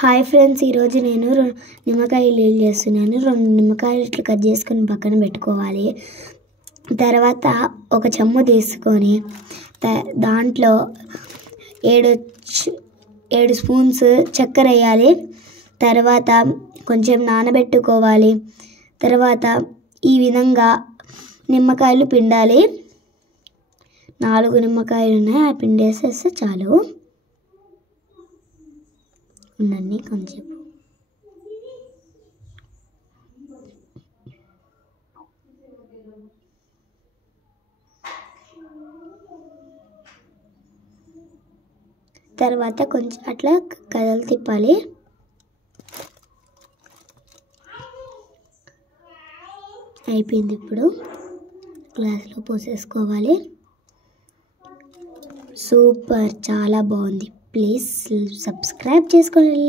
Hi friends, ఈరోజు నేను నిమ్మకాయలు చేస్తున్నాను. 2 నిమ్మకాయలు ఇట్లా కట్ చేసుకొని పక్కన పెట్టుకోవాలి. తర్వాత ఒక చెంబు తీసుకొని దాంట్లో 7 స్పూన్స్ చక్కెర వేయాలి. తర్వాత కొంచెం నానబెట్టుకోవాలి. తర్వాత ఈ విధంగా నిమ్మకాయలు పిండాలి. 4 నిమ్మకాయలు ఉన్నాయి, ఆ పిండేసేస్తే చాలు. ఉండండి కొంచెం. తర్వాత కొంచెం అట్లా కదలు తిప్పాలి. అయిపోయింది. ఇప్పుడు గ్లాస్లో పోసేసుకోవాలి. సూపర్, చాలా బాగుంది. ప్లీజ్ సబ్స్క్రైబ్ చేసుకోండి.